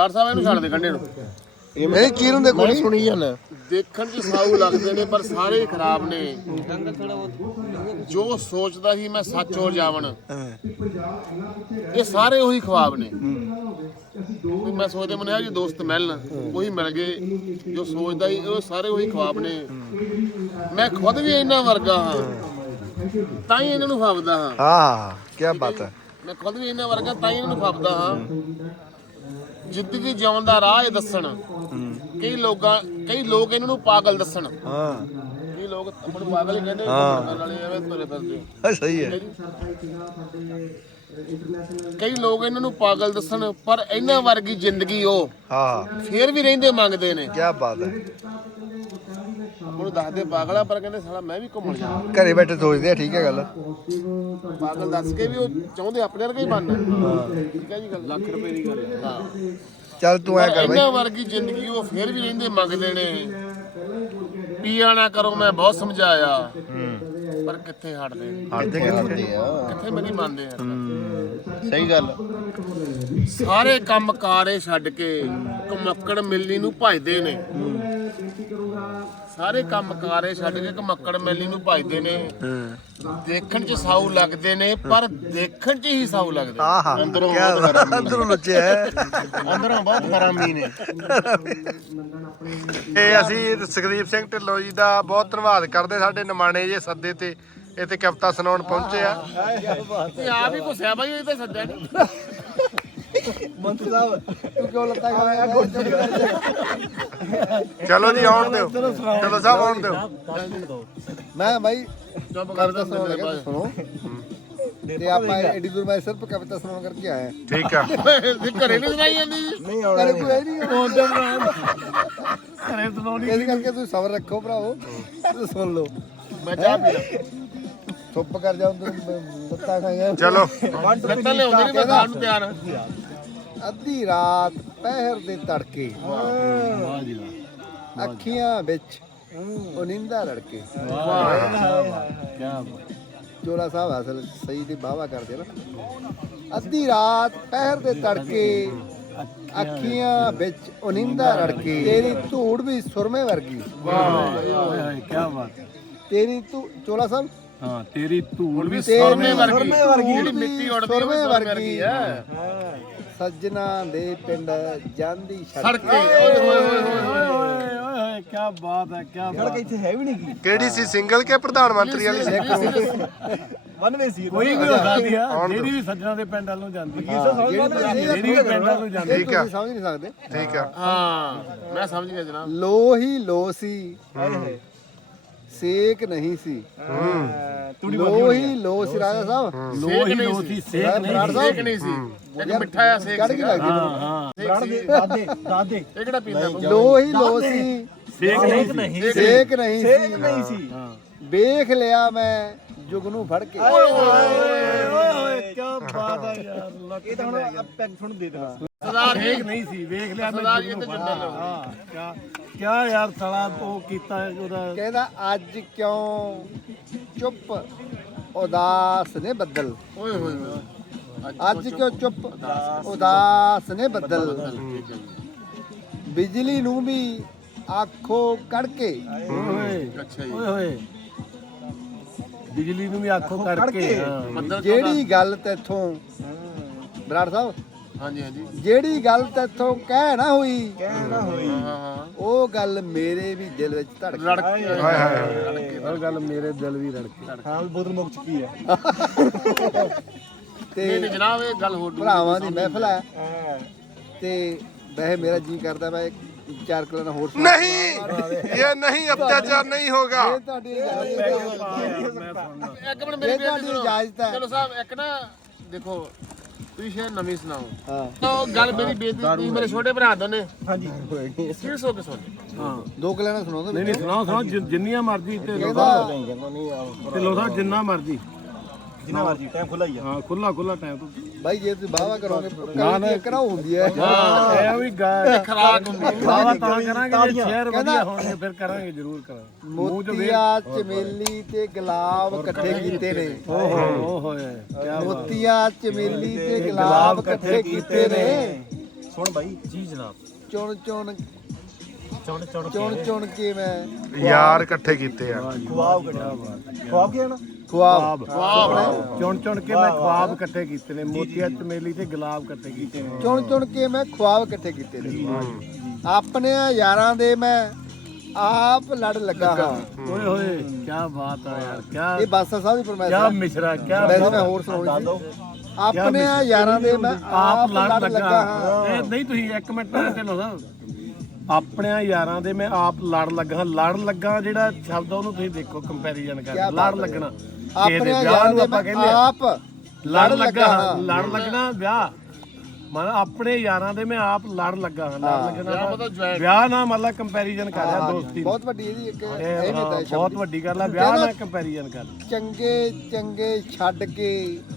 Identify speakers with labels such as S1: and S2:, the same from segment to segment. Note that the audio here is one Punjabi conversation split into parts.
S1: ਬਰਾੜ ਸਾਹਿਬ ਇਹਨੂੰ ਛੱਡ ਦੇ ਕੰਡੇ ਨੂੰ।
S2: ਨਹੀਂ ਕੀ ਹੁੰਦੇ ਕੋਈ
S3: ਸੁਣੀ ਜਾਂਦਾ
S1: ਦੇਖਣ 'ਚ ਸਾਊ ਲੱਗਦੇ ਨੇ ਪਰ ਸਾਰੇ ਖਰਾਬ ਨੇ। ਜੋ ਸੋਚਦਾ ਸੀ ਮੈਂ ਸੱਚ ਹੋ ਜਾਵਣ, ਇਹ ਸਾਰੇ ਉਹੀ ਖਵਾਬ ਨੇ। ਮੈਂ ਸੋਚਦੇ ਮਨਿਆ ਜੀ ਦੋਸਤ ਮਿਲਣ, ਉਹੀ ਮਿਲ ਗਏ। ਜੋ ਸੋਚਦਾ ਸੀ ਉਹ ਸਾਰੇ ਉਹੀ ਖਵਾਬ ਨੇ। ਮੈਂ ਖੁਦ ਵੀ ਇਹਨਾਂ ਵਰਗਾ ਹਾਂ, ਤਾਂ ਹੀ ਇਹਨਾਂ ਨੂੰ ਫੱਬਦਾ ਹਾਂ।
S2: ਹਾਂ ਕੀ ਬਾਤ ਹੈ।
S1: ਮੈਂ ਖੁਦ ਵੀ ਇਹਨਾਂ ਵਰਗਾ, ਤਾਂ ਹੀ ਇਹਨਾਂ ਨੂੰ ਫੱਬਦਾ ਹਾਂ। ਜ਼ਿੰਦਗੀ ਜਿਉਣ ਦਾ ਰਾਹ ਇਹ ਦੱਸਣ। ਕਈ ਲੋਕ ਇਹਨਾਂ ਨੂੰ ਪਾਗਲ ਦੱਸਣ।
S2: ਹਾਂ
S1: ਕਈ ਲੋਕ ਆਪਾਂ ਨੂੰ ਪਾਗਲ ਹੀ ਕਹਿੰਦੇ ਨਾਲੇ ਐਵੇਂ ਤੁਰੇ ਫਿਰਦੇ।
S2: ਸਹੀ ਹੈ।
S1: ਕਈ ਲੋਕ ਇਹਨਾਂ ਨੂੰ ਪਾਗਲ ਦੱਸਣ, ਪਰ ਇਹਨਾਂ ਵਰਗੀ ਜ਼ਿੰਦਗੀ ਉਹ
S2: ਹਾਂ
S1: ਫੇਰ ਵੀ ਰਹਿੰਦੇ ਮੰਗਦੇ ਨੇ।
S2: ਕੀ ਬਾਤ ਹੈ।
S1: ਉਹਨੂੰ ਦੱਸਦੇ ਪਾਗਲ ਆ, ਪਰ ਕਹਿੰਦੇ ਸਾਲਾ ਮੈਂ ਵੀ ਘੁੰਮਣ ਜਾਣਾ।
S2: ਘਰੇ ਬੈਠੇ ਸੋਚਦੇ ਆ, ਠੀਕ ਹੈ ਗੱਲ।
S1: ਪਾਗਲ ਦੱਸ ਕੇ ਵੀ ਉਹ ਚਾਹੁੰਦੇ ਆਪਣੇ ਵਰਗਾ ਹੀ ਬਣਨਾ। ਠੀਕ ਹੈ ਜੀ ਗੱਲ, ਲੱਖ ਰੁਪਏ ਦੀ ਗੱਲ ਹੈ। ਹਾਂ
S2: ਚੱਲ ਤੂੰ ਐ ਕਰ ਬਾਈ,
S1: ਇਹਨਾਂ ਵਰਗੀ ਜ਼ਿੰਦਗੀ ਉਹ ਫੇਰ ਵੀ ਰਹਿੰਦੇ ਮੰਗਦੇ ਨੇ। ਪੀਆ ਨਾ ਕਰੋ ਮੈਂ ਬਹੁਤ ਸਮਝਾਇਆ, ਪਰ ਕਿੱਥੇ ਹਟਦੇ, ਕਿੱਥੇ ਮੇਰੀ ਮੰਨਦੇ ਆ।
S3: ਸਹੀ ਗੱਲ।
S1: ਸਾਰੇ ਕੰਮ ਕਾਰੇ ਛੱਡ ਕੇ ਘਮੱਕੜ ਮਿਲਣੀ ਨੂੰ ਭਜਦੇ ਨੇ। ਸਾਰੇ ਕੰਮ ਕਾਰੇ ਛੱਡ ਕੇ ਘਮੱਕੜ ਮਿਲਣੀ ਨੂੰ ਭਜਦੇ ਨੇ। ਦੇਖਣ 'ਚ ਸਾਊ ਲੱਗਦੇ ਨੇ, ਪਰ ਦੇਖਣ 'ਚ ਹੀ ਸਾਊ ਲੱਗਦੇ।
S2: ਆਹਾ
S1: ਅੰਦਰੋਂ
S2: ਅੰਦਰੋਂ ਨੱਚਿਆ ਹੈ।
S1: ਅੰਦਰੋਂ ਬਹੁਤ ਹਰਾਮੀ ਨੇ।
S2: ਤੇ ਅਸੀਂ ਸੁਖਦੀਪ ਸਿੰਘ ਢਿੱਲੋਂ ਜੀ ਦਾ ਬਹੁਤ ਧੰਨਵਾਦ ਕਰਦੇ, ਸਾਡੇ ਨਿਮਾਣੇ ਜੇ ਸੱਦੇ ਤੇ ਇੱਥੇ ਕਵਿਤਾ ਸੁਣਾਉਣ ਪਹੁੰਚੇ ਆ।
S1: ਇਹ ਆਪ ਹੀ ਘੁੱਸਿਆ ਬਾਈ, ਇਹ ਤਾਂ ਸੱਦਿਆ ਨਹੀਂ।
S3: ਮੰਤਰੀ ਸਾਹਿਬ ਤੂੰ ਕਿਉਂ ਲੱਤਾਂ ਖਾਇਆ
S2: ਚਲੋ ਜੀ ਆਉਣ ਦਿਓ, ਢਿੱਲੋਂ ਸਾਹਿਬ ਆਉਣ ਦਿਓ।
S3: ਮੈਂ ਭਾਈ
S1: ਚੁੱਪ ਕਰਦਾ
S3: ਸੁਣਾਉਣ ਲੱਗਾ, ਸੁਣੋ। ਤੇ ਆਪਾਂ ਐਡੀ ਦੂਰ ਮੈਂ ਸਿਰਫ ਕਵਿਤਾ ਸੁਣਾਉਣ ਕਰਕੇ ਆਇਆ।
S2: ਠੀਕ ਆ।
S1: ਘਰੇ ਨਹੀਂ ਸੁਣਾਈ ਜਾਂਦੀ।
S3: ਨਹੀਂ ਆਉਣਾ ਕੋਈ ਨਹੀਂ
S1: ਘਰੇ ਸੁਣਾਉਣੀ।
S3: ਇਸ ਕਰਕੇ ਤੁਸੀਂ ਸਬਰ ਰੱਖੋ ਭਰਾਵੋ, ਤੁਸੀਂ ਸੁਣ ਲਓ।
S1: ਮੈਂ ਚਾਹ ਪੀ ਲਾਂ।
S3: ਚੁੱਪ ਕਰ ਜਾਓ, ਲੱਤਾਂ ਖਾਇਆ।
S2: ਚਲੋ
S1: ਲੱਤਾਂ ਲਿਆਉਂਦੇ ਨਹੀਂ, ਮੈਂ ਖਾਣ ਨੂੰ ਤਿਆਰ ਹਾਂ।
S3: ਅੱਧੀ ਰਾਤ ਪਹਿਰ ਦੇ ਤੜਕੇ, ਅੱਖੀਆਂ ਵਿੱਚ ਉਨਿੰਦਾ ਰੜਕੇ। ਚੋਲਾ ਸਾਹਿਬ ਅਸਲ ਸਹੀ ਦੀ ਬਾਵਾ ਕਰਦੇ ਨਾ। ਅੱਧੀ ਰਾਤ ਪਹਿਰ ਦੇ ਤੜਕੇ, ਅੱਖੀਆਂ ਵਿੱਚ ਉਨਿੰਦਾ ਰੜਕੇ, ਤੇਰੀ ਧੂੜ ਵੀ ਸੁਰਮੇ ਵਰਗੀ।
S4: ਕੀ ਬਾਤ।
S3: ਤੇਰੀ ਧੂ ਚੋਲਾ ਸਾਹਿਬ
S4: ਹਾਂ ਤੇਰੀ ਧੂੜ ਵੀ
S1: ਸੁਰਮੇ ਵਰਗੀ, ਜਿਹੜੀ ਮਿੱਟੀ ਉੱਡਦੀ ਉਹ
S3: ਸੁਰਮੇ
S1: ਸੁਰਮੇ
S3: ਵਰਗੀ
S1: ਹੈ।
S3: ਸੱਜਣਾ ਦੇ ਪਿੰਡ ਜਾਂਦੀ
S1: ਸੜਕੇ ਓਏ ਹੋਏ ਹੋਏ ਹੋਏ
S4: ਓਏ ਓਏ ਕੀ ਬਾਤ ਹੈ। ਕੀ ਬਾਤ
S3: ਇੱਥੇ ਹੈ ਵੀ ਨਹੀਂ
S2: ਕਿਹੜੀ ਸੀ, ਸਿੰਗਲ ਕੇ ਪ੍ਰਧਾਨ ਮੰਤਰੀ ਵਾਲੀ ਸੀ?
S3: ਵਨਵੇ ਸੀ।
S4: ਕੋਈ ਵੀ ਹੋ ਸਕਦੀ ਆ, ਜਿਹੜੀ ਵੀ ਸੱਜਣਾ ਦੇ ਪਿੰਡ ਵੱਲ ਨੂੰ ਜਾਂਦੀ ਹੈ, ਜਿਹੜੀ ਵੀ ਪਿੰਡ ਵੱਲ ਨੂੰ ਜਾਂਦੀ
S3: ਇਹ ਤੁਸੀਂ ਸਮਝ ਨਹੀਂ ਸਕਦੇ।
S2: ਠੀਕ ਆ।
S1: ਹਾਂ ਮੈਂ ਸਮਝ ਗਿਆ ਜਨਾਬ।
S3: ਲੋ ਹੀ ਲੋ ਸੀ, ਸੇਕ ਨਹੀਂ ਸੀ। ਲੋ ਹੀ ਲੋ ਸੀ ਰਾਜਾ ਸਾਹਿਬ।
S4: ਲੋਹੀ ਲੋਸੀ ਸੇਕ ਨਹੀਂ
S1: ਸੇਕ ਨਹੀਂ ਸੀ, ਇੱਕ ਮਿੱਠਾ ਆ ਸੇਕ
S3: ਚੜ ਗਈ
S1: ਸੀਗਾ।
S3: ਲੱਗਦੀ ਮੈਨੂੰ।
S4: ਹਾਂ
S3: ਦਾਦੇ
S1: ਇਹ ਕਿਹੜਾ ਪੀਂਦਾ ਬੰਦਾ?
S3: ਲੋ ਹੀ ਲੋ ਸੀ,
S4: ਸੇਕ ਨਹੀਂ ਸੀ।
S3: ਸੇਕ ਨਹੀਂ ਸੀ। ਵੇਖ ਲਿਆ ਮੈਂ ਜੁਗ ਨੂੰ ਫੜ ਕੇ।
S4: ਓਏ ਓਏ ਕੀ ਬਾਤ ਹੈ ਯਾਰ। ਇਹ ਤਾਂ ਹੁਣ ਪੈਗ ਤੁਹਾਨੂੰ ਦੇ ਦੇਣਾ।
S1: ਸਰਦਾਰ
S4: ਸੇਕ
S1: ਜੀ
S4: ਨਹੀਂ ਸੀ, ਵੇਖ ਲਿਆ ਮੈਂ
S1: ਸਰਦਾਰ ਜੀ
S4: ਜੁਗ
S1: ਤੇ
S4: ਨੂੰ
S1: ਜੁੰਡਾ
S4: ਫੜਾ।
S1: ਲਓ।
S4: ਹਾਂ ਕਿਆ ਯਾਰ ਸਾਲਾ ਉਹ ਕੀਤਾ ਉਹਦਾ।
S3: ਕਹਿੰਦਾ ਅੱਜ ਕਿਉਂ ਚੁੱਪ ਉਦਾਸ ਨੇ ਬੱਦਲ।
S1: ਓਏ ਹੋਏ ਹੋਏ।
S3: ਅੱਜ ਕਿਉਂ ਚੁੱਪ ਉਦਾਸ ਨੇ ਬੱਦਲ। ਬਿਜਲੀ ਨੂੰ ਵੀ ਆਖੋ ਕੜਕੇ।
S4: ਓਏ
S1: ਅੱਛਾ ਜੀ।
S4: ਓਏ ਹੋਏ ਬਿਜਲੀ ਨੂੰ ਵੀ ਆਖੋ ਕਰਕੇ। ਹਾਂ
S1: ਬੱਦਲ
S3: ਜਿਹੜੀ ਗੱਲ ਤੇਥੋਂ ਬਰਾੜ ਸਾਹਿਬ,
S1: ਹਾਂਜੀ ਹਾਂਜੀ
S3: ਜਿਹੜੀ ਗੱਲ ਤੇਥੋਂ ਕਹਿ ਨਾ ਹੋਈ,
S1: ਹਾਂ
S3: ਉਹ ਗੱਲ ਮੇਰੇ ਵੀ ਦਿਲ ਵਿੱਚ ਧੜਕ।
S1: ਲੜਕੇ
S2: ਹਾਏ ਹਾਏ।
S4: ਉਹ ਗੱਲ ਮੇਰੇ ਦਿਲ ਵੀ ਰੜਕੀ।
S3: ਹਾਂ ਬੋਤਲ ਮੁੱਕ ਚੁੱਕੀ ਹੈ।
S1: ਨਹੀਂ
S3: ਤੇ
S1: ਨਹੀਂ ਜਨਾਬ, ਇਹ ਗੱਲ ਹੋਰ
S3: ਭਰਾਵਾਂ ਦੀ ਮਹਿਫਲ ਹੈ ਤੇ ਵੈਸੇ ਮੇਰਾ ਜੀ ਕਰਦਾ ਮੈਂ 4 ਕਿਲੋ ਨਾਲ ਹੋਰ
S2: ਨਹੀਂ ਇਹ ਨਹੀਂ ਅਤਿਆਚਾਰ ਨਹੀਂ ਹੋਗਾ।
S3: ਇਹ ਤੁਹਾਡੀ ਇਜਾਜ਼ਤ ਹੈ।
S1: ਇੱਕ ਮਿੰਟ ਮੇਰੀ
S3: ਇਹ
S1: ਬੇਨਤੀ
S3: ਤੁਹਾਡੀ
S1: ਸੁਣੋ।
S3: ਇਜਾਜ਼ਤ ਹੈ।
S1: ਚਲੋ ਸਾਹਿਬ ਇੱਕ ਨਾ ਦੇਖੋ, ਤੁਸੀਂ ਸ਼ਾਇਦ ਨਵੀਂ ਸੁਣਾਓ।
S3: ਹਾਂ
S1: ਉਹ ਗੱਲ ਮੇਰੀ ਬੇਨਤੀ, ਤੁਸੀਂ ਮੇਰੇ ਛੋਟੇ ਭਰਾ ਦੋਨੇ ਸੀਰੀਅਸ ਹੋ ਕੇ ਸੁਣ।
S4: ਹਾਂ
S3: 2 ਕਿਲੋ ਨਾਲ ਸੁਣਾਉਂਦੇ।
S4: ਨਹੀਂ ਨਹੀਂ ਸੁਣਾਓ ਸੁਣਾਓ ਜਿੰਨੀਆਂ ਮਰਜ਼ੀ ਤੇ
S3: ਕਹਿੰਦਾ
S4: ਢਿੱਲੋਂ ਸਾਹਿਬ ਜਿੰਨਾ ਮਰਜ਼ੀ
S3: ਜਿੰਨਾ ਮਰਜੀ ਟਾਈਮ ਖੁੱਲਾ ਹੀ
S4: ਹਾਂ ਖੁੱਲਾ ਖੁੱਲਾ ਟਾਈਮ ਤੋਂ
S3: ਬਾਈ ਜੇ ਤੁਸੀਂ ਬਾਵਾ ਕਰੋਗੇ ਕਰਾਉ ਕਰਾਉ ਹੁੰਦੀ ਹੈ।
S4: ਇਹ ਵੀ ਗਾ
S1: ਖਰਾਕ ਹੁੰਦੀ ਹੈ।
S4: ਬਾਵਾ ਤਾਂ ਕਰਾਂਗੇ ਜੇ ਸ਼ੇਅਰ ਵਧੀਆ ਹੋਣਗੇ ਫਿਰ ਕਰਾਂਗੇ ਜ਼ਰੂਰ ਕਰਾਂਗੇ।
S3: ਮੋਤੀਆ ਚਮੇਲੀ ਤੇ ਗੁਲਾਬ ਇਕੱਠੇ ਕੀਤੇ ਨੇ।
S4: ਓਹ ਹੋਏ ਕੀ ਬਾਤ।
S3: ਮੋਤੀਆ ਚਮੇਲੀ ਤੇ ਗੁਲਾਬ ਇਕੱਠੇ ਕੀਤੇ ਨੇ।
S4: ਸੁਣ ਬਾਈ ਜੀ ਜਨਾਬ
S3: ਚੁਣ ਚੁਣ
S4: ਚੁਣ ਚੁਣ
S3: ਚੁਣ ਚੁਣ ਕੇ ਮੈਂ
S2: ਯਾਰ ਇਕੱਠੇ ਕੀਤੇ ਆ
S4: ਖਵਾਬ ਕੱਢਿਆ ਖਵਾਬ ਕੀ ਹੈ ਨਾ
S3: ਖੁਆਬ
S4: ਚੁਣ ਚੁਣ ਕੇ ਮੈਂ ਖਵਾਬ ਇਕੱਠੇ ਕੀਤੇ ਨੇ ਮੋਤੀਆ ਚਮੇਲੀ ਤੇ ਗੁਲਾਬ ਇਕੱਠੇ ਕੀਤੇ ਨੇ
S3: ਚੁਣ ਚੁਣ ਕੇ ਮੈਂ ਖੁਆਬ ਇਕੱਠੇ ਕੀਤੇ ਨੇ ਆਪਣੇ ਯਾਰਾਂ ਦੇ ਮੈਂ ਆਪ ਲੜ ਲੱਗਾ ਹਾਂ
S4: ਓਏ ਹੋਏ ਕੀ ਬਾਤ ਆ ਯਾਰ ਕੀ
S3: ਇਹ ਬਾਦਸ਼ਾਹ ਸਾਹਿਬ ਦੀ ਫਰਮਾਇਸ਼
S4: ਕੀ
S3: ਹੈ
S4: ਮਿਸ਼ਰਾ ਕੀ
S3: ਵੈਸੇ ਮੈਂ ਹੋਰ ਸੁਣਾਉਣੀ ਸੀ ਆਪਣੇ ਯਾਰਾਂ ਦੇ ਮੈਂ
S4: ਆਪ ਲੜ
S3: ਲੱਗਾ
S4: ਲੱਗਾ
S3: ਹਾਂ
S4: ਇਹ ਨਹੀਂ ਤੁਸੀਂ ਇੱਕ ਮਿੰਟ ਢਿੱਲੋਂ ਸਾਹਿਬ ਆਪਣੇ ਯਾਰਾਂ ਦੇ ਮੈਂ ਆਪ ਲੜ ਲੱਗਾ ਲੜ ਲੱਗਾ ਜਿਹੜਾ ਸ਼ਬਦ ਉਹਨੂੰ ਤੁਸੀਂ ਦੇਖੋ ਕੰਪੈਰੀਜ਼ਨ ਕਰ ਲੜ ਲੱਗਣਾ
S3: ਆਪਣੇ ਯਾਰਾਂ ਦੇ ਮੈਂ ਆਪ
S4: ਲੜ ਲੱਗਾ ਲੜ ਲੱਗਣਾ ਵਿਆਹ ਮਨ ਆਪਣੇ ਯਾਰਾਂ ਦੇ ਮੈਂ ਆਪ ਲੜ ਲੱਗਾ ਹਾਂ ਲੜ ਲੱਗਣਾ ਵਿਆਹ ਨਾ ਮਤਲਬ ਕੰਪੈਰੀਜ਼ਨ ਕਰ ਰਿਹਾ ਦੋਸਤੀ
S3: ਬਹੁਤ ਵੱਡੀ ਇਹਦੀ ਇੱਕ ਅਹਿਮੀਅਤ ਹੈ
S4: ਬਹੁਤ ਵੱਡੀ ਗੱਲ ਆ ਵਿਆਹ ਨਾਲ ਕੰਪੈਰੀਜ਼ਨ ਕਰ
S3: ਚੰਗੇ ਚੰਗੇ ਛੱਡ ਕੇ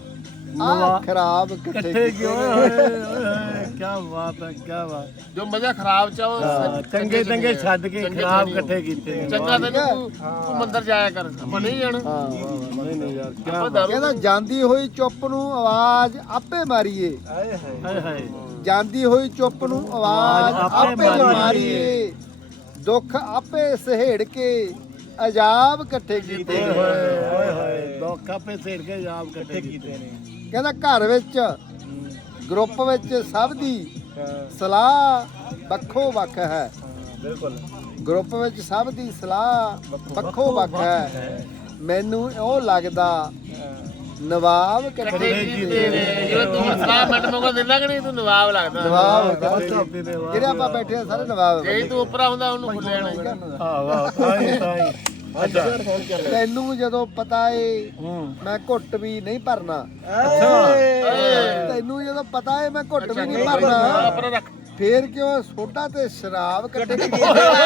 S3: ਆ ਖਰਾਬ
S4: ਕਿੱਥੇ ਗਏ ਓਏ ਕੀ ਬਾਤ ਹੈ ਕੀ ਬਾਤ
S1: ਜੋ ਮਜ਼ਾ ਖਰਾਬ ਚ ਆ ਉਹ
S4: ਚੰਗੇ ਚੰਗੇ ਛੱਡ ਕੇ ਖਰਾਬ ਇਕੱਠੇ ਕੀਤੇ ਨੇ
S1: ਚੰਗਾ ਤੈਨੂੰ ਤੂੰ ਮੰਦਰ ਜਾਇਆ ਕਰ ਆਪਾਂ ਨਹੀਂ ਜਾਣਾ
S4: ਨਹੀਂ ਨਹੀਂ ਯਾਰ ਕੀ
S1: ਆਪਾਂ ਦਾਰੂ
S3: ਕਹਿੰਦਾ ਜਾਂਦੀ ਹੋਈ ਚੁੱਪ ਨੂੰ ਆਵਾਜ਼ ਆਪੇ ਮਾਰੀਏ
S4: ਹਾਏ ਹਾਏ
S3: ਜਾਂਦੀ ਹੋਈ ਚੁੱਪ ਨੂੰ ਆਵਾਜ਼ ਆਪੇ ਮਾਰੀਏ ਦੁੱਖ ਆਪੇ ਸਹੇੜ ਕੇ ਅਜਾਬ ਇਕੱਠੇ ਕੀਤੇ ਨੇ।
S4: ਓਏ ਹੋਏ ਦੋ ਕਾਪੇ ਸੇੜ ਕੇ ਆਪ ਇਕੱਠੇ ਕੀਤੇ ਨੇ
S3: ਕਹਿੰਦਾ ਘਰ ਵਿੱਚ ਗਰੁੱਪ ਵਿੱਚ ਸਭ ਦੀ ਸਲਾਹ ਵੱਖੋ ਵੱਖ ਹੈ
S4: ਬਿਲਕੁਲ
S3: ਗਰੁੱਪ ਵਿੱਚ ਸਭ ਦੀ ਸਲਾਹ ਵੱਖੋ ਵੱਖ ਹੈ ਮੈਨੂੰ ਉਹ ਲੱਗਦਾ ਨਵਾਬ ਇਕੱਠੇ ਕੀਤੇ ਨੇ
S1: ਜਿਵੇਂ ਤੂੰ ਸਲਾਹ ਮਿੰਟ ਮੌਕਾ ਦਿੰਦਾ ਕਿ ਨਹੀਂ ਤੂੰ ਨਵਾਬ ਲੱਗਦਾ
S3: ਨਵਾਬ ਜਿਹੜੇ ਆਪਾਂ ਬੈਠੇ ਆ ਸਾਰੇ ਨਵਾਬ
S1: ਜੇ ਤੂੰ ਉੱਪਰ ਹੁੰਦਾ ਉਹਨੂੰ ਫੁੱਲ ਲੈਣਾ
S4: ਹਾਂ ਵਾਹ ਤਾਂ
S3: ਤੈਨੂੰ ਜਦੋਂ ਪਤਾ ਏ ਮੈਂ ਘੁੱਟ ਵੀ ਨਹੀਂ ਭਰਨਾ ਤੈਨੂੰ ਜਦੋਂ ਪਤਾ ਏ ਮੈਂ ਘੁੱਟ ਵੀ ਨਹੀਂ ਭਰਨਾ ਫੇਰ ਕਿਉਂ ਸੋਡਾ ਤੇ ਸ਼ਰਾਬ ਇਕੱਠੇ ਕੀਤੇ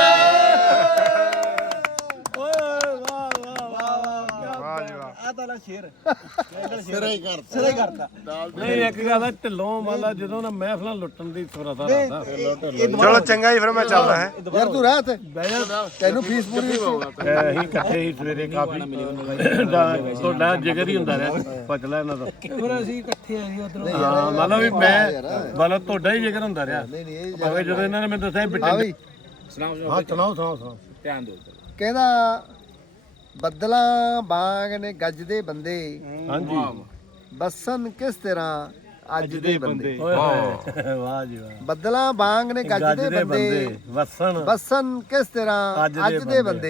S4: ਆ ਤਾਂ ਲਾ ਸ਼ੇਰ ਸਿਰੇ ਹੀ ਕਰਤਾ ਨਹੀਂ ਇੱਕ ਗੱਲ ਆ ਢਿੱਲੋਂ ਵਾਲਾ ਜਦੋਂ ਨਾ ਮਹਿਫਲਾਂ ਲੁੱਟਣ ਦੀ ਸੁਰਤਾ ਰੱਖਦਾ
S2: ਚਲੋ ਚੰਗਾ ਜੀ ਫਿਰ ਮੈਂ ਚੱਲਦਾ ਹੈ
S3: ਯਾਰ ਤੂੰ ਰਹਿ ਤੇ
S4: ਬਹਿ ਜਾ
S3: ਤੈਨੂੰ ਫੀਸ ਪੂਰੀ
S4: ਅਸੀਂ ਇਕੱਠੇ ਹੀ ਸਵੇਰੇ ਕਾਫੀ ਤੁਹਾਡਾ ਜਿਗਰ ਹੀ ਹੁੰਦਾ ਰਿਹਾ ਪਚ ਲੈ ਇਹਨਾਂ ਦਾ ਫਿਰ ਅਸੀਂ ਇਕੱਠੇ ਆਏ ਉਧਰੋਂ ਹਾਂ ਮਤਲਬ ਵੀ ਮੈਂ ਮਤਲਬ ਤੁਹਾਡਾ ਹੀ ਜਿਗਰ ਹੁੰਦਾ ਰਿਹਾ
S3: ਨਹੀਂ ਨਹੀਂ ਇਹ
S4: ਭਾਵੇਂ ਜਦੋਂ ਇਹਨਾਂ ਨੇ ਮੈਨੂੰ ਦੱਸਿਆ
S3: ਹਾਂ
S4: ਬਿੱਟੇ
S3: ਬਈ
S4: ਹਾਂ ਸੁਣਾਓ ਧਿਆਨ ਦਿਓ
S3: ਕਹਿੰਦਾ ਬੱਦਲਾਂ ਵਾਂਗ ਨੇ ਗੱਜਦੇ ਬੰਦੇ
S4: ਹਾਂਜੀ
S3: ਬਸਨ ਕਿਸ ਤਰ੍ਹਾਂ ਅੱਜ ਦੇ ਬੰਦੇ
S4: ਓਏ ਹੋਏ ਵਾਹ ਜੀ ਵਾਹ
S3: ਬੱਦਲਾਂ ਵਾਂਗ ਨੇ ਗੱਜਦੇ ਬੰਦੇ
S4: ਵਸਣ
S3: ਬਸਨ ਕਿਸ ਤਰ੍ਹਾਂ ਅੱਜ ਦੇ ਬੰਦੇ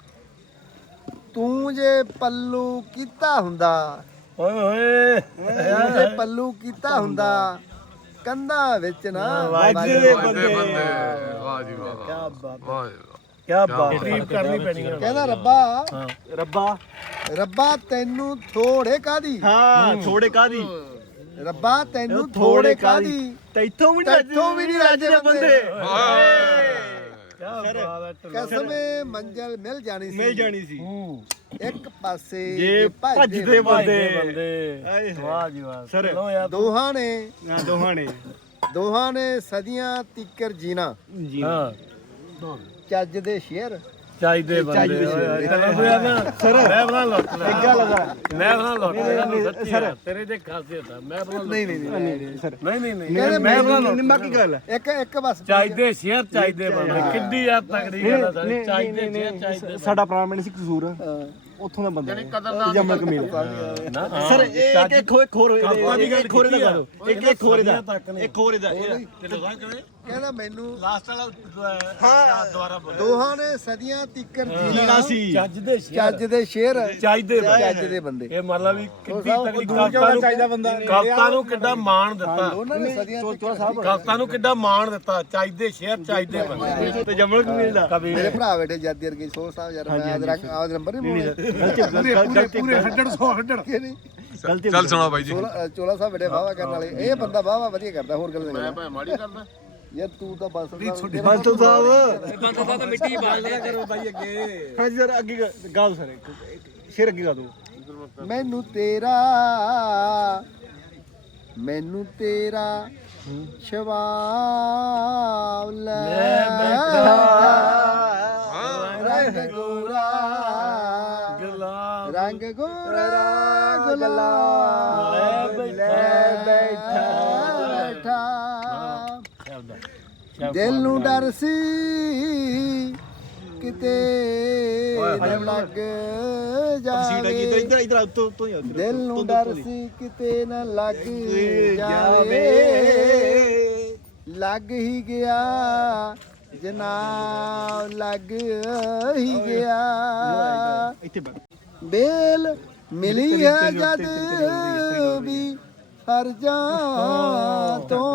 S3: ਤੂੰ ਜੇ ਪੱਲੂ ਕੀਤਾ ਹੁੰਦਾ
S4: ਓਏ ਹੋਏ
S3: ਤੂੰ ਜੇ ਪੱਲੂ ਕੀਤਾ ਹੁੰਦਾ ਕੰਧਾਂ ਵਿੱਚ ਨਾ
S4: ਵੱਜਦੇ ਬੰਦੇ
S2: ਵਾਹ ਜੀ ਵਾਹ
S4: ਕੀ ਬਾਤ
S2: ਵਾਹ
S4: ਕੀ ਬਾਤ ਤਾਰੀਫ ਕਰਨੀ ਪੈਣੀ ਹੈ
S3: ਕਹਿੰਦਾ ਰੱਬਾ
S4: ਰੱਬਾ
S3: ਰੱਬਾ ਤੈਨੂੰ ਥੋੜੇ ਕਾਦੀ
S4: ਹਾਂ ਥੋੜੇ ਕਾਦੀ
S3: ਰੱਬਾ ਤੈਨੂੰ ਥੋੜੇ ਕਾਦੀ
S4: ਤੈਥੋਂ ਵੀ
S3: ਤੈਥੋਂ ਵੀ ਨਹੀਂ ਰਾਜੇ ਬੰਦੇ
S4: ਕੀ ਬਾਤ ਹੈ
S3: ਕਸਮੇ ਮੰਜ਼ਲ ਮਿਲ ਜਾਣੀ ਸੀ ਇੱਕ ਪਾਸੇ
S4: ਜੇ ਭੱਜਦੇ ਬੰਦੇ ਵਾਹ ਜੀ ਵਾਹ ਚਲੋ ਯਾਰ
S3: ਦੋਹਾਂ ਨੇ ਸਦੀਆਂ ਤੀਕਰ ਜੀਣਾ
S4: ਹਾਂ
S3: ਚੱਜ ਦੇ ਸ਼ੇਰ
S4: ਚਾਹੀਦੇ ਬੰਦੇ ਚਲੋ ਯਾਰ ਨਾ ਮੈਂ ਬਣਾ ਲੋ ਇੱਕ ਗੱਲ ਮੈਂ ਬਣਾ ਲੋ ਸਰ ਤੇਰੇ ਦੇ ਖਾਸੀਅਤ ਆ ਮੈਂ ਬਣਾ ਨਹੀਂ ਸਰ ਨਹੀਂ ਮੈਂ ਬਣਾ ਲੋ ਨਿੰਮਾ ਕੀ ਗੱਲ
S3: ਇੱਕ ਬਸ
S4: ਚਾਹੀਦੇ ਸ਼ੇਅਰ ਚਾਹੀਦੇ ਬੰਦੇ ਕਿੱਡੀ ਆ ਤਗੜੀ ਗੱਲ ਆ ਸਾਡੀ ਚਾਹੀਦੇ ਸ਼ੇਅਰ ਚਾਹੀਦੇ
S5: ਸਾਡਾ ਪ੍ਰਾਇਮ ਮਿਨਿਸਟਰ ਕਸੂਰ ਉੱਥੋਂ ਦਾ ਬੰਦਾ
S1: ਯਾਨੀ ਕਦਰਦਾਨ
S5: ਜਮਕ ਮੇਲ
S4: ਨਾ
S5: ਸਰ ਇੱਕ ਹੋਰ
S4: ਆਪਾਂ ਦੀ ਗੱਲ
S5: ਇੱਕ ਹੋਰ ਇਹਦਾ ਕਰੋ ਇੱਕ ਹੋਰ ਇਹਦਾ ਇੱਕ ਹੋਰ ਇਹਦਾ
S3: ਕਹਿੰਦਾ ਮੈਨੂੰ
S4: ਲਾਸਟ ਵਾਲਾ ਦੁਬਾਰਾ ਬੋਲ
S3: ਦੋਹਾਂ ਨੇ ਸਦੀਆਂ ਤੀਕਰ ਜੀਣਾ
S5: ਸੀ
S4: ਜੱਜ ਦੇ
S3: ਚੱਜ ਦੇ ਸ਼ੇਰ
S4: ਚਾਹੀਦੇ
S3: ਚੱਜ ਦੇ ਬੰਦੇ
S4: ਇਹ ਮਤਲਬ ਵੀ ਕਿੱਡੀ ਤਗੜੀ ਕਵਤਾ ਨੂੰ ਕਿੱਡਾ ਮਾਣ ਦਿੱਤਾ
S3: ਉਹਨਾਂ ਨੇ ਸਦੀਆਂ ਤੀਕਰ
S4: ਕਵਤਾ ਨੂੰ ਕਿੱਡਾ ਮਾਣ ਦਿੱਤਾ ਚਾਹੀਦੇ ਸ਼ੇਅਰ ਚਾਹੀਦੇ ਬੰਦੇ
S5: ਤੇ ਜਮਕ ਮੇਲ ਦਾ
S4: ਕਬੀਰ
S3: ਮੇਰੇ ਭਰਾ ਬੈਠੇ ਜਾਦੀ ਵਰਗੇ ਸੋਹ ਸਾਹਿਬ ਯਾਰ ਮੈਂ ਆਦ ਨੰਬਰ ਨਹੀਂ ਬੋਲੇ
S5: ਪੂਰੇ 100
S3: ਕਿ ਨਹੀਂ
S2: ਚੱਲ ਸੁਣਾ ਬਾਈ ਜੀ
S3: ਚੋਲਾ ਸਾਹਿਬ ਬੈਠੇ ਵਾਵਾ ਕਰਨ ਵਾਲੇ ਇਹ ਬੰਦਾ ਵਾਵਾ ਵਧੀਆ ਕਰਦਾ ਹੋਰ ਗੱਲ
S1: ਮੈਂ
S3: ਨਹੀਂ
S1: ਭਾਵੇਂ ਮਾੜੀ ਕਰਦਾ
S3: ਯਾਰ ਤੂੰ ਤਾਂ ਬਸ
S5: ਬੰਤੂ ਸਾਹਿਬ ਤਾਂ ਮਿੱਟੀ ਬਾਲਦਾ ਕਰੋ ਬਾਈ ਅੱਗੇ ਹਾਂ ਸਰ ਅੱਗੇ ਗਾਓ ਸਰ ਸ਼ੇਰ ਅੱਗੇ ਗਾ ਦੋ
S3: ਮੈਨੂੰ ਤੇਰਾ ਸ਼ਵਾਬ ਲੈ ਰੰਗ ਗੋਰਾ ਰੰਗ ਗੋਰਾ ਗੁਲਾਬ ਲੈ ਬੈਠਾ ਦਿਲ ਨੂੰ ਡਰ ਸੀ ਕਿਤੇ ਨਾ ਲੱਗ ਜਾਵੇ
S5: ਇਧਰ ਉੱਤੋਂ ਤੋਂ ਹੀ
S3: ਦਿਲ ਨੂੰ ਡਰ ਸੀ ਕਿਤੇ ਨਾ ਲੱਗ ਜਾਵੇ ਲੱਗ ਹੀ ਗਿਆ ਜਨਾਬ ਲੱਗ ਹੀ ਗਿਆ
S5: ਇੱਥੇ
S3: ਬੇਲ ਮਿਲੀ ਹੈ ਜਦ ਵੀ ਫਰਜ਼ਾਂ ਤੋਂ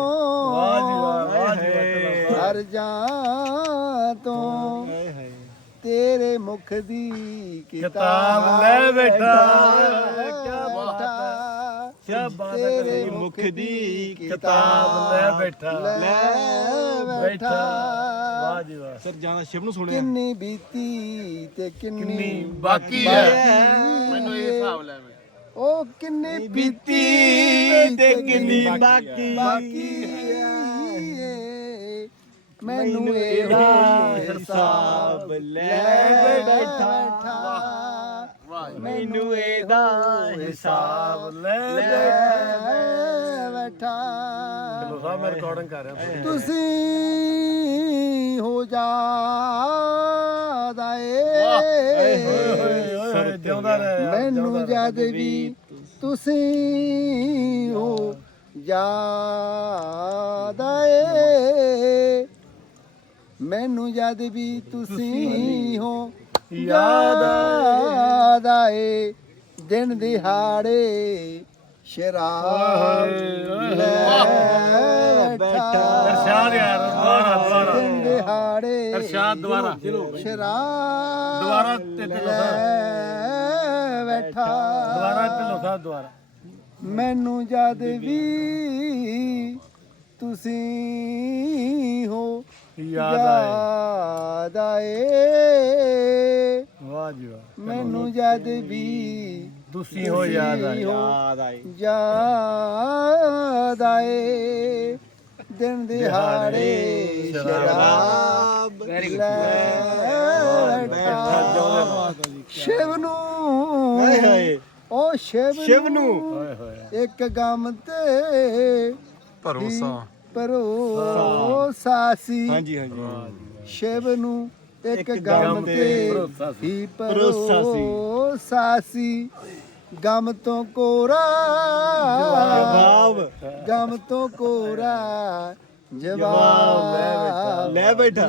S3: ਫਰਜ਼ਾਂ ਤੋਂ ਤੇਰੇ ਮੁਖ ਦੀ
S4: ਕਿਤਾਬ ਲੈ ਬੈਠਾ
S3: ਕਿਆ ਬਾਤ ਹੈ
S4: ਕਿਆ ਬਾਤ ਹੈ
S3: ਤੇਰੇ
S4: ਮੁਖ ਦੀ ਕਿਤਾਬ ਲੈ ਬੈਠਾ
S3: ਲੈ ਬੈਠਾ
S4: ਵਾਹ ਜੀ ਵਾਹ
S5: ਸਰ ਜਾਣਾ ਸ਼ਿਵ ਨੂੰ ਸੁਣਿਆ
S3: ਕਿੰਨੀ ਬੀਤੀ ਤੇ ਕਿੰਨੀ
S1: ਬਾਕੀ ਹੈ ਮੈਨੂੰ ਇਹ ਹਿਸਾਬ ਲੈ ਮੈਂ
S3: ਉਹ ਕਿੰਨੀ ਬੀਤੀ
S5: ਤੇ ਕਿੰਨੀ ਬਾਕੀ
S3: ਮੈਨੂੰ ਇਹਦਾ ਹਿਸਾਬ ਲੈ ਬੈਠਾ ਮੈਨੂੰ ਇਹਦਾ ਹਿਸਾਬ
S4: ਲੈ
S3: ਬੈਠਾ
S4: ਚਲੋ ਸਾਹਿਬ ਮੈਂ ਰਿਕਾਰਡਿੰਗ ਕਰ ਰਿਹਾ
S3: ਤੁਸੀਂ ਹੋ ਜਾਦਾ
S4: ਸਰ ਜਿਉਂਦਾ ਰਹਿ
S3: ਮੈਨੂੰ ਜਦ ਵੀ ਤੁਸੀਂ ਹੋ ਜਾਦਾ ਮੈਨੂੰ ਜਦ ਵੀ ਤੁਸੀਂ ਹੋ ਯਾਦ ਆਏ ਦਿਨ ਦਿਹਾੜੇ ਸ਼ਰਾਬ ਲੈ ਬੈਠਾ
S4: ਅਰਸ਼ਾਦ ਯਾਰ ਦੁਬਾਰਾ
S3: ਦਿਨ ਦਿਹਾੜੇ
S4: ਅਰਸ਼ਾਦ ਦੁਬਾਰਾ
S3: ਸ਼ਰਾਬ
S4: ਦੁਬਾਰਾ ਢਿੱਲੋਂ
S3: ਲੈ ਬੈਠਾ
S4: ਦੁਬਾਰਾ ਢਿੱਲੋਂ ਸਾਹਿਬ ਦੁਬਾਰਾ
S3: ਮੈਨੂੰ ਜਦ ਵੀ ਤੁਸੀਂ ਹੋ ਯਾਦ ਆਏ
S4: ਵਾਹ ਜੀ ਵਾਹ
S3: ਮੈਨੂੰ ਜਦ ਵੀ
S4: ਤੁਸੀਂ ਹੋ ਯਾਦ ਆਏ
S3: ਯਾਦ ਆਏ ਦਿਨ ਦਿਹਾੜੇ ਸ਼ਰਾਬ ਲੈ ਬੈਠਾ ਸ਼ਿਵ ਨੂੰ ਉਹ ਸ਼ਿਵ ਨੂੰ ਇੱਕ ਗਮ ਤੇ ਭਰੋਸਾ ਸੀ
S5: ਹਾਂਜੀ ਹਾਂਜੀ
S3: ਸ਼ਿਵ ਨੂੰ ਇੱਕ ਗਮ ਤੇ ਹੀ ਭਰੋਸਾ ਸੀ ਗਮ ਤੋਂ ਕੋਰਾ ਗਮ ਤੋਂ ਕੋਰਾ ਜਵਾਬ
S5: ਲੈ ਬੈਠਾ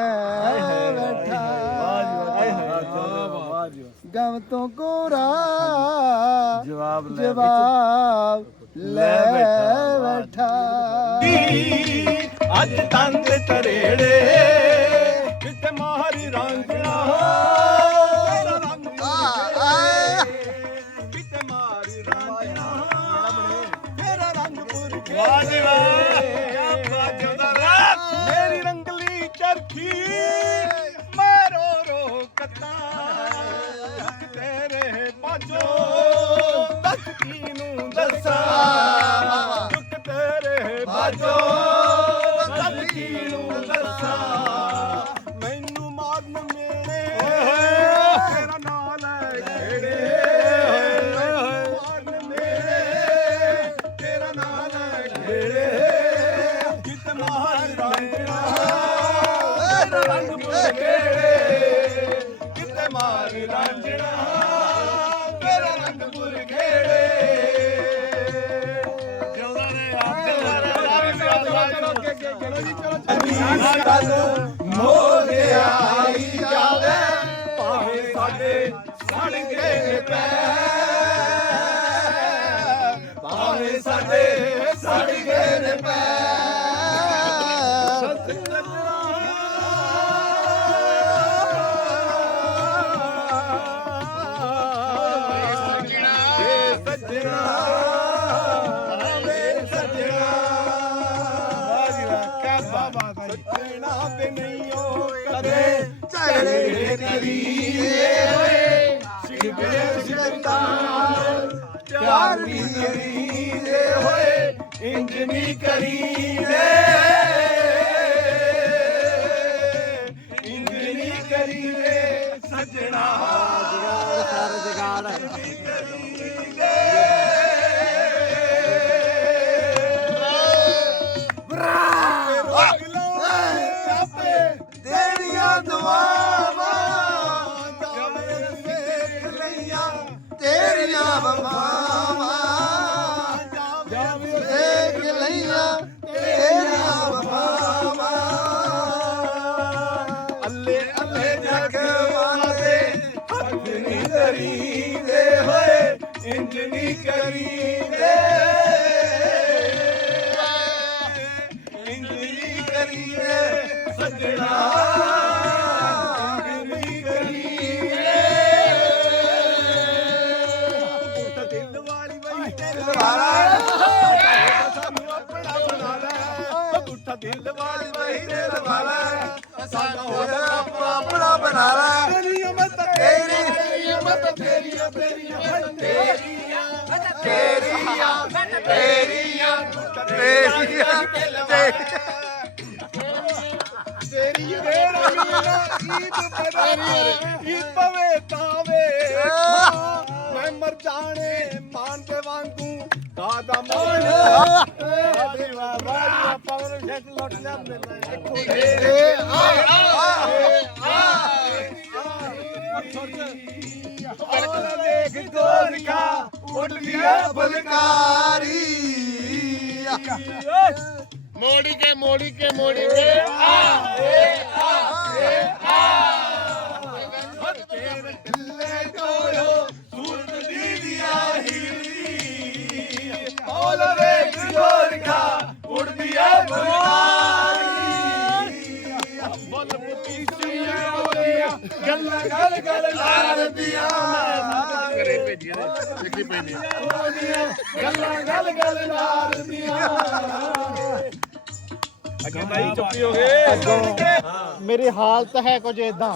S3: ਗਮ ਤੋਂ ਕੋਰਾ
S4: ਜਵਾਬ
S3: ਲੈ ਬੈਠਾ
S5: ਅੱਜ ਤੰਗ ਤਰੇੜੇ ਕਿਤੇ ਮਾਰੀ ਰਾਂਝਣਾ ਕਿਤੇ ਮਾਰੀ ਰਾਂਝਣਾ ਤੇਰਾ ਰੰਗਪੁਰ
S4: ਵਾਹ ਜੀ ਵਾਹ ਕਿਆ ਬਾਤ ਹੈ
S5: ਮੇਰੀ ਰੰਗਲੀ ਚਰਖੀ ਮੈਂ ਰੋ ਰੋ ਕੱਟਾਂ ਤੇਰੇ ਬਾਜੋ ਦੱਸ ਕਿਨੂੰ ਦੱਸਾਂ ਦੁੱਖ ਤੇਰੇ ਬਾਜੋ ਦੱਸ ਕਿਨੂੰ ਦੱਸਾਂ ਮੈਨੂੰ ਮਾਰਨ ਮੇਰੇ ਤੇਰਾ ਨਾਂ ਲੈ ਖੇੜੇ ਮਾਰਨ ਮੇਰੇ ਤੇਰਾ ਨਾਂ ਲੈ ਖੇੜੇ ਕਿਤ ਮਾਰ ਰਾਂਝਣਾ ਤੇਰਾ ਰੰਗ ਪੁਰ ਖੇੜੇ ਕਿਤੇ ਮਾਰ ਰਾਂਝਣਾ ਤੇਰਾ ਰੰਗ ਪੁਰ ਖੇੜੇ ਮੋਰਿਆਈ ਜਾਵੇ ਭਾਵੇਂ ਸਾਡੇ ਸੜ ਗਏ ਪੈਰ ਭਾਵੇਂ ਸਾਡੇ ਸੜ ਗਏ ਨੇ ਪੈਰ ਝਗੜੇ ਕਰੀਏ ਹੋਏ ਸਿਗਰੇ ਸਿਗਤਾਰ ਪਿਆਰ ਵੀ ਕਰੀਏ ਹੋਏ ਇੰਜ ਨਹੀਂ ਕਰੀਏ ਇੰਜ ਨਹੀਂ ਕਰੀਏ ਸੱਜਣਾ ਸਾਰਾ ਜਗਾੜ
S3: ਦੁਆਵਾਂ ਜਾਵੇ ਵੇਖ ਲਈਆਂ ਤੇਰੀਆਂ ਵਫਾਵਾਂ ਜਾਵੇ ਵੇਖ ਲਈਆਂ ਤੇਰੀਆਂ ਵਫਾਵਾਂ ਅੱਲੇ ਅੱਲੇ ਜਗਵਾਂ ਦੇ ਹੱਥ ਨਹੀਂ ਧਰੀਦੇ ਹੋਏ ਇੰਜ ਨਹੀਂ ਕਰੀਦੇ ਇੰਜ ਨਹੀਂ ਕਰੀਦੇ ਸੱਜਣਾ ਇੰਜ ਨਹੀਂ ਕਰੀਦੇ ਦਿਲ ਵਾਲੀ ਬਈ ਤੇਰੇ ਵਾਲਾ ਸਾਨੂੰ ਆਪਣਾ ਬਣਾ ਲੈ ਗੁੱਠਾ ਦਿਲ ਵਾਲੀ ਬਈ ਤੇਰੇ ਵਾਲਾ ਸਾਨੂੰ ਆਪਣਾ ਬਣਾ ਲੈ ਤੇਰੀ ਉਮਤ ਤੇਰੀ ਉਮਤ ਤੇਰੀ ਤੇਰੀਆਂ ਤੇਰੀਆਂ ਤੇਰੀਆਂ ਤੇਰੀਆਂ ਤੇਰੀ ਮੇਰਾ ਮੀਨਾ ਈਦ ਈਦ ਪਵੇ ਤਾਵੇ ਮੈਂ ਮਰ ਜਾਣੇ ਮਾਨ ਦੇ ਵਾਂਗੂ ਕਾਦਾ ਮਾਨ ਵਾਹ ਵਾਹ ਪਾਵਰ ਸ਼ੈਟ ਲੁੱਟ ਜਾਂਦੇ ਦੇਖ ਗੋਲੀਆਂ ਉੱਡਦੀਆਂ ਬਲਕਾਰੀ
S1: ਮੋੜੀ ਕੇ ਮੋੜੀ ਕੇ ਮੋੜੀ ਕੇ
S3: ਤੇਰੇ ਢਿੱਲੇ ਟੋਇਓ ਸੂਰਤ ਦੀ ਦਿਆ ਹੀਰੀ ਔਲ ਵੇਖ ਗੋਲੀਆਂ ਉੱਡਦੀਆਂ ਬਲਕਾਰੀ ਬੋਲ ਮੁੱਤੀ ਸੀਆਂ ਗੱਲਾਂ ਗੱਲ ਗੱਲ ਲਾਰਦੀਆਂ
S1: ਘਰੇ ਭੇਜੀ ਨੇ ਦੇਖੀ ਪੈਂਦੀ
S3: ਗੱਲਾਂ ਗੱਲ ਗੱਲ ਲਾਰਦੀਆਂ
S4: ਅੱਗੇ ਬਾਈ ਚੁੱਪੀ ਹੋ ਗਏ
S5: ਮੇਰੀ ਹਾਲਤ ਹੈ ਕੁਝ ਇਦਾਂ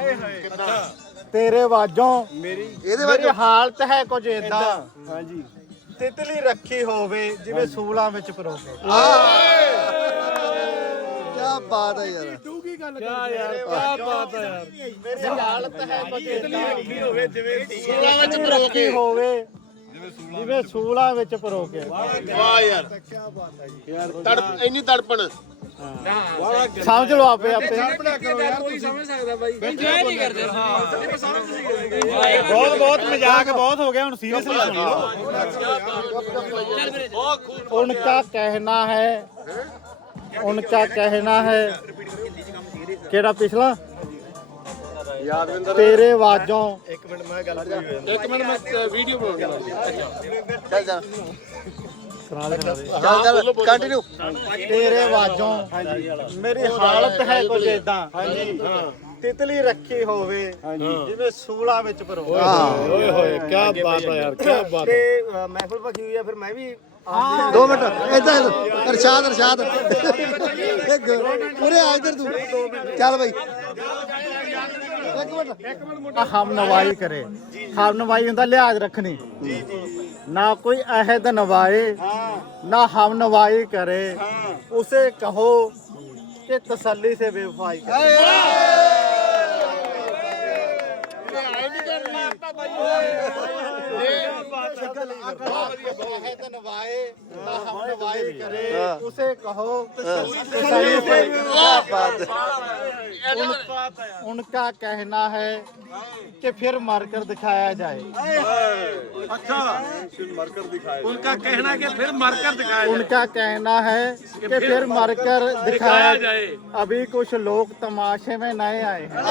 S5: ਤੇਰੇ ਵਾਜੋਂ ਮੇਰੀ ਹਾਲਤ ਹੈ ਕੁਝ ਇਦਾਂ ਹਾਂਜੀ ਤਿਤਲੀ ਰੱਖੀ ਹੋਵੇ ਜਿਵੇਂ ਸੂਲਾਂ ਵਿੱਚ ਪਰੋਕੇ
S3: ਕੀ ਬਾਤ ਹੈ ਯਾਰ
S4: ਕਿਆ ਯਾਰ ਕੀ ਬਾਤ ਹੈ ਯਾਰ
S5: ਮੇਰੀ ਹਾਲਤ ਹੈ ਕੁਝ ਇਦਾਂ
S4: ਹੋਵੇ ਜਿਵੇਂ
S1: ਸੂਲਾਂ ਵਿੱਚ ਪਰੋ ਕੇ
S5: ਹੋਵੇ ਜਿਵੇਂ ਸੂਲਾਂ ਵਿੱਚ ਪਰੋਕੇ
S1: ਵਾਹ ਯਾਰ ਤੜਪ ਇੰਨੀ ਤੜਪਣ
S5: ਸਮਝ ਲਓ ਆਪੇ ਆਪੇ ਬਹੁਤ ਬਹੁਤ ਮਜ਼ਾਕ ਬਹੁਤ ਹੋ ਗਿਆ ਹੁਣ ਸੀਰੀਅਸਲੀ ਸੁਣ ਲਓ ਉਨਕਾ ਕਹਿਣਾ ਹੈ ਕਿਹੜਾ ਪਿਛਲਾ ਤੇਰੇ ਵਾਜੋਂ
S1: ਇੱਕ ਮਿੰਟ ਮੈਂ ਵੀਡੀਓ ਬਣਾ
S3: ਚੱਲ ਕੰਟੀਨਿਊ
S5: ਤੇਰੇ ਵਾਜੋਂ ਮੇਰੀ ਹਾਲਤ ਹੈ ਕੁਝ ਇਦਾਂ ਤਿਤਲੀ ਰੱਖੀ ਹੋਵੇ ਜਿਵੇਂ ਸੂਲਾਂ ਵਿੱਚ ਪਰੋਕੇ
S4: ਓਏ ਹੋਏ ਕੀ ਬਾਤ ਹੈ ਯਾਰ ਕੀ ਬਾਤ
S5: ਤੇ ਮਹਿਫਲ ਭਖੀ ਹੋਈ ਆ ਫਿਰ ਮੈਂ ਵੀ
S3: 2 ਮਿੰਟ ਇਦਾਂ ਅਰਸ਼ਾਦ ਪੂਰੇ ਆ ਇਧਰ ਤੂੰ ਚੱਲ ਬਈ ਇੱਕ ਮਿੰਟ
S5: ਹਮ ਨਵਾਈ ਕਰੇ ਹਮ ਨਵਾਈ ਹੁੰਦਾ ਲਿਹਾਜ਼ ਰੱਖਣੀ ਨਾ कोई अहद नवाए ना हम नवाई करे उसे कहो कि तसल्ली से बेवफाई करे उसे कहो तसल्ली से उनका कहना है कि फिर मरकर दिखाया जाए
S4: उनका कहना कि फिर मरकर दिखाया
S5: उनका कहना है कि फिर मरकर दिखाया
S4: जाए
S5: अभी कुछ लोग तमाशे में नए आए हैं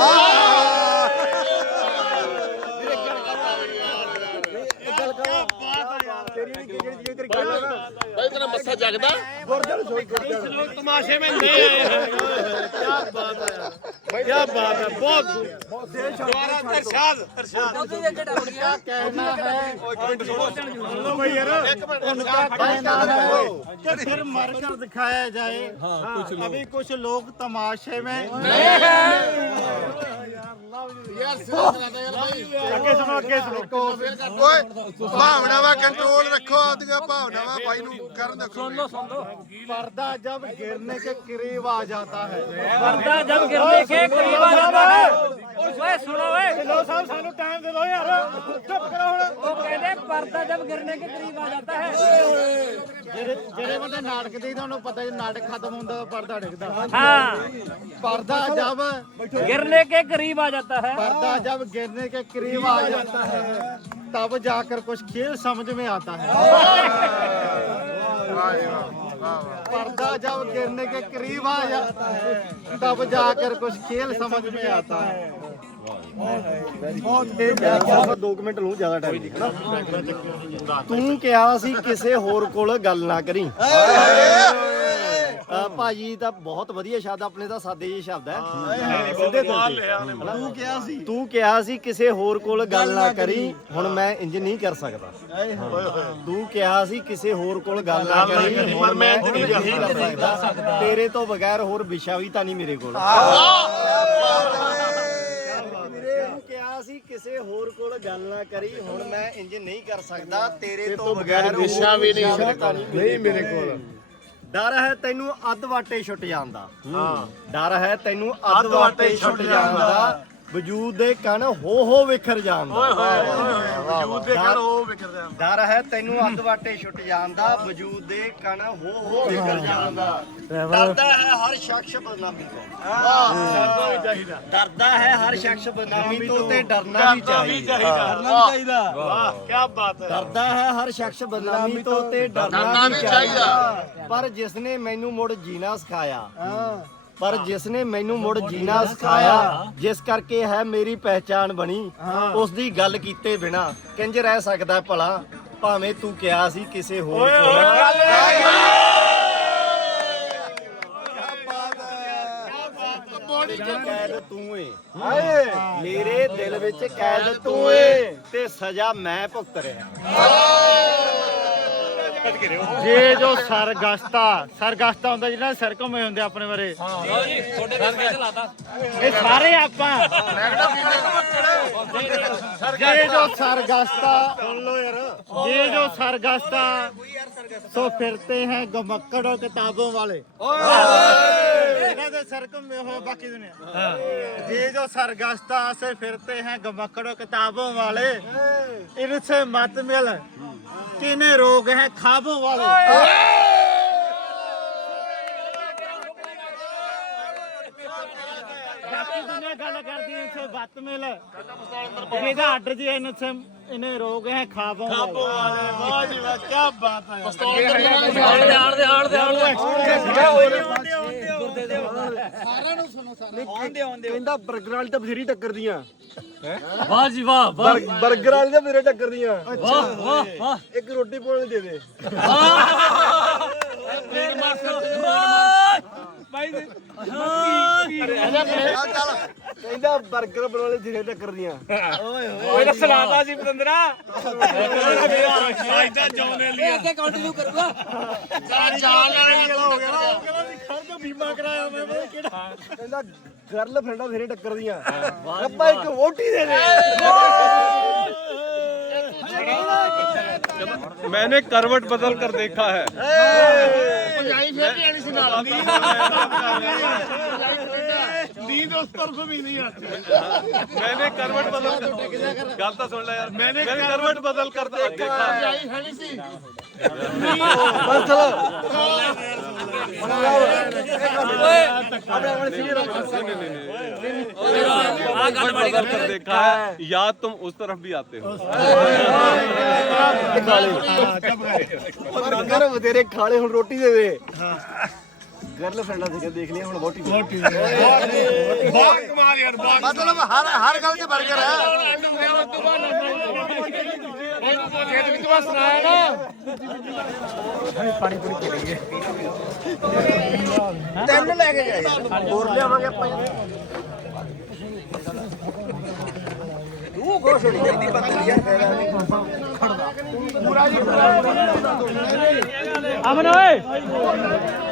S1: ਭਾਈ ਤੇਰਾ ਮੱਥਾ ਜਗਦਾ
S4: लोग तमाशे में नहीं आए हैं क्या बात है क्या बात है बहुत
S5: उनका कहना है उनका कहना है कि फिर मरकर दिखाया जाए अभी कुछ लोग तमाशे में आगे सुनो
S3: ਓਏ ਭਾਵਨਾਵਾਂ ਕੰਟਰੋਲ ਰੱਖੋ ਆਪਣੀਆਂ ਭਾਵਨਾਵਾਂ ਭਾਈ ਨੂੰ ਕਰਨ ਦੇਖੋ
S5: पर्दा जब गिरने के करीब आ जाता है
S6: पर्दा जब गिरने के करीब आ जाता है ਓਏ ਸੁਣੋ ਓਏ
S5: ਢਿੱਲੋਂ ਸਾਹਿਬ ਸਾਨੂੰ ਟਾਈਮ ਦੇ ਦਿਓ ਯਾਰ ਚੁੱਪ ਕਰੋ ਹੁਣ
S6: वो कहते पर्दा जब गिरने के करीब आ जाता है
S5: ਜਿਹੜੇ ਬੰਦੇ ਨਾਟਕ ਦੇਖਦੇ ਉਹਨੂੰ ਪਤਾ ਜੇ ਨਾਟਕ ਖਤਮ ਹੁੰਦਾ ਪਰਦਾ ਡਿੱਗਦਾ
S6: हाँ
S5: पर्दा जब
S6: गिरने के करीब आ जाता है
S5: पर्दा जब गिरने के करीब आ जाता है तब जाकर कुछ खेल समझ में आता है पर्दा जब गिरने के करीब आ जाता है तब जाकर कुछ खेल समझ में आता है
S3: ਬਹੁਤ 2 ਮਿੰਟ ਲਊ ਜ਼ਿਆਦਾ ਟਾਈਮ ਨਹੀਂ ਤੂੰ ਕਿਹਾ ਸੀ ਕਿਸੇ ਹੋਰ ਕੋਲ ਗੱਲ ਨਾ ਕਰੀ ਭਾਜੀ ਤਾਂ ਬਹੁਤ ਵਧੀਆ ਸ਼ਬਦ ਆਪਣੇ ਤਾਂ ਸਾਦੇ ਜਿਹੇ ਸ਼ਬਦ ਹੈ ਸਿੱਧੇ ਤੌਰ ਤੇ ਤੂੰ ਕਿਹਾ ਸੀ ਕਿਸੇ ਹੋਰ ਕੋਲ ਗੱਲ ਨਾ ਕਰੀ ਹੁਣ ਮੈਂ ਇੰਜ ਨਹੀਂ ਕਰ ਸਕਦਾ ਤੂੰ ਕਿਹਾ ਸੀ ਕਿਸੇ ਹੋਰ ਕੋਲ ਗੱਲ ਨਾ ਕਰੀ ਹੁਣ ਮੈਂ ਇੰਜ ਨਹੀਂ ਕਰ ਸਕਦਾ ਤੇਰੇ ਤੋਂ ਬਗੈਰ ਹੋਰ ਵਿਸ਼ਾ ਵੀ ਤਾਂ ਨਹੀਂ ਮੇਰੇ ਕੋਲ ਤੂੰ ਕਿਹਾ ਸੀ ਕਿਸੇ ਹੋਰ ਕੋਲ ਗੱਲ ਨਾ ਕਰੀ ਹੁਣ ਮੈਂ ਇੰਜ ਨਹੀਂ ਕਰ ਸਕਦਾ ਤੇਰੇ ਤੋਂ ਬਗੈਰ ਵਿਸ਼ਾ ਵੀ ਨਹੀਂ ਮੇਰੇ ਕੋਲ ਡਰ ਹੈ ਤੈਨੂੰ ਅੱਧ ਵਾਟੇ ਛੁੱਟ ਜਾਂਦਾ ਡਰ ਹੈ ਤੈਨੂੰ ਅੱਧ ਵਾਟੇ ਛੁੱਟ ਜਾਂਦਾ ਵਜੂਦ ਦੇ ਕਣ ਹੋ ਵਿਖਰ ਜਾਂਦਾ ਵਜੂਦ ਦੇ ਕਣ ਹੋ ਵਿਖਰ ਜਾਂਦਾ ਡਰ ਹੈ ਤੈਨੂੰ ਅੱਧ ਵਾਟੇ ਛੁੱਟ ਜਾਂਦਾ ਵਜੂਦ ਦੇ ਕਣ ਹੋ ਵਿਖਰ ਜਾਂਦਾ ਡਰਦਾ ਹੈ ਹਰ ਸ਼ਖਸ ਬਦਨਾਮੀ ਤੋਂ ਡਰਦਾ ਹੈ ਹਰ ਸ਼ਖਸ ਬਦਨਾਮੀ ਤੋਂ ਤੇ ਡਰਨਾ ਵੀ ਚਾਹੀਦਾ
S4: ਵਾਹ ਕੀ ਬਾਤ ਹੈ
S3: ਡਰਦਾ ਹੈ ਹਰ ਸ਼ਖਸ ਬਦਨਾਮੀ ਤੋਂ ਤੇ ਡਰਨਾ ਵੀ ਚਾਹੀਦਾ ਪਰ ਜਿਸਨੇ ਮੈਨੂੰ ਮੁੜ ਜੀਣਾ ਸਿਖਾਇਆ ਪਰ ਜਿਸਨੇ ਮੈਨੂੰ ਮੁੜ ਜੀਣਾ ਸਿਖਾਇਆ ਜਿਸ ਕਰਕੇ ਹੈ ਮੇਰੀ ਪਹਿਚਾਣ ਬਣੀ ਉਸ ਦੀ ਗੱਲ ਕੀਤੇ ਬਿਨਾ ਕਿੰਜ ਰਹਿ ਸਕਦਾ ਭਲਾ ਭਾਵੇਂ ਤੂੰ ਕਿਹਾ ਸੀ ਕਿਸੇ ਹੋਰ ਕੋਲ ਕੈਦ ਤੂੰ ਏ ਮੇਰੇ ਦਿਲ ਵਿੱਚ ਕੈਦ ਤੂੰ ਏ ਤੇ ਸਜ਼ਾ ਮੈਂ ਭੁਗਤ ਰਿਹਾ
S5: ਜੇ ਜੋ ਸਰਗਸਤਾ ਹੁੰਦਾ ਜਿਹੜਾ ਸਿਰ ਘੁੰਮੇ ਹੁੰਦੇ ਆਪਣੇ ਬਾਰੇ ਇਹ ਸਾਰੇ ਆਪਾਂ ਜੇ ਜੋ ਸਰਗਸਤਾ ਸੁਣ ਲੋ ਯਾਰ ਜੇ ਜੋ ਸਰਗਸਤਾ ਸੋ ਫਿਰਤੇ ਹੈ ਗਮਕੜੋ ਕਿਤਾਬੋं ਵਾਲੇ ਇਹਨਾਂ ਦੇ ਸਿਰ ਘੁੰਮੇ ਹੋਏ ਬਾਕੀ ਦੁਨੀਆ ਜੇ ਜੋ सरगस्ता से फिरते हैं गमकड़ों किताबों वाले इनसे मत मिल किन्हें रोग हैं ख्वाबों वाले बाकी दुनिया गल करती है इनसे मत मिल ਇਹਦਾ ਆਰਡਰ ਜੀ इन्हें रोग हैं ख्वाबों वाले वाह जी वाह क्या बात है
S3: ਕਹਿੰਦਾ 버ਗਰ ਵਾਲੀ ਤਾਂ ਬਥੇਰੀ ਟੱਕਰਦੀਆਂ
S6: वाह जी वाह वाह
S3: 버ਗਰ ਵਾਲੀ ਤਾਂ ਮੇਰੇ ਟੱਕਰਦੀਆਂ
S6: वाह वाह वाह
S3: ਇੱਕ ਰੋਟੀ ਪਾਉਣ ਦੇ ਦੇ ਕਹਿੰਦਾ 버ਗਰ ਬਣਾਉਣੇ ਜਿਹੜੇ ਟੱਕਰਦੀਆਂ
S6: ਓਏ ਰਸਲਾਦਾ ਸੀ ਪਤੰਦਰਾ ਸਾਈਦਾ ਜੋਨੇ ਲਈ ਇੱਥੇ ਕੰਟੀਨਿਊ ਕਰੂਗਾ
S5: ਚਾਲ ਹੋ ਗਿਆ ਨਾ ਉਹ ਕਹਿੰਦਾ ਖੜ ਕੇ ਬੀਮਾ ਕਰਾਇਆ ਮੈਂ ਕਿਹੜਾ
S3: ਕਹਿੰਦਾ ਗਰਲ ਫਰੈਂਡਾਂ ਬਥੇਰੇ ਟੱਕਰਦੀਆਂ ਆਪਾਂ ਇੱਕ ਵੋਟੀ ਦੇ ਦੇ
S4: मैंने करवट बदल कर देखा है
S1: ਭਜਾਈ ਫੇਰ ਵੀ ਆਣੀ ਸੀ ਨਾਲ
S5: नींद उस तरफ भी नहीं आती
S4: मैंने करवट बदल गल तो सुन ले यार मैंने करवट बदल कर देखा है
S1: ਭਜਾਈ ਹੈ ਨਹੀਂ ਸੀ
S4: बदल कर देखा है या तुम उस तरफ भी आते हो
S3: 버ਗਰ ਬਥੇਰੇ ਖਾਲੇ ਹੁਣ ਰੋਟੀ ਦੇ ਦੇ ਗਰਲ ਫਰੈਂਡਾਂ ਦੇ ਦੇਖ ਲਿਆ ਹੁਣ ਵੋਟੀ
S4: बहुत कमाल यार
S3: ਮਤਲਬ ਹਰ ਗੱਲ 'ਚ 버ਗਰ ਹੈ ਤਿੰਨ ਲੈ ਕੇ ਜਾਏ ਹੋਰ ਲਿਆਵਾਂਗੇ ਆਪਾਂ ਤੂੰ ਖੁਸ਼ ਨਹੀਂ ਕਰਦੀ ਬੰਦੇ ਯਾਰ ਪੂਰਾ ਜੀ
S6: अमन ओए